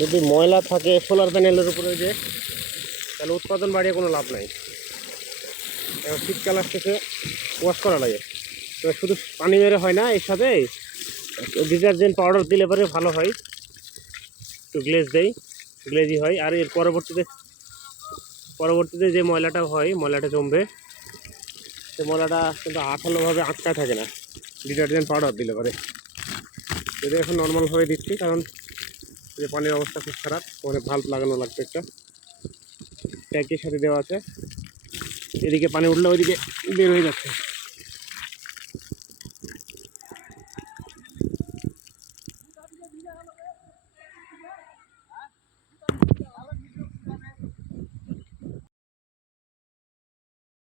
যদি ময়লা থাকে সোলার প্যানেলের উপরে যে, তাহলে উৎপাদন বাড়িয়ে কোনো লাভ নাই। এবার শীতকাল আসতেছে ওয়াশ করা লাগে। তো শুধু পানি মেরে হয় না, এর সাথে ডিটারজেন্ট পাউডার দিলে পরে ভালো হয়। একটু গ্লেজ দেই গ্লেজি হয়। আর এর পরবর্তীতে পরবর্তীতে যে ময়লাটা হয়, ময়লাটা জমবে, সে ময়লাটা কিন্তু আঠালোভাবে আটকায় থাকে না। ডিটারজেন্ট পাউডার দিলে পরে। এটা এখন নর্মালভাবে দিচ্ছি, কারণ যে পানির অবস্থা খুব খারাপ, পরে ভাল্ব লাগানো লাগবে একটা। ট্যাঙ্কের সাথে দেওয়া আছে। এদিকে পানি উঠলে ওইদিকে বের হয়ে যাচ্ছে।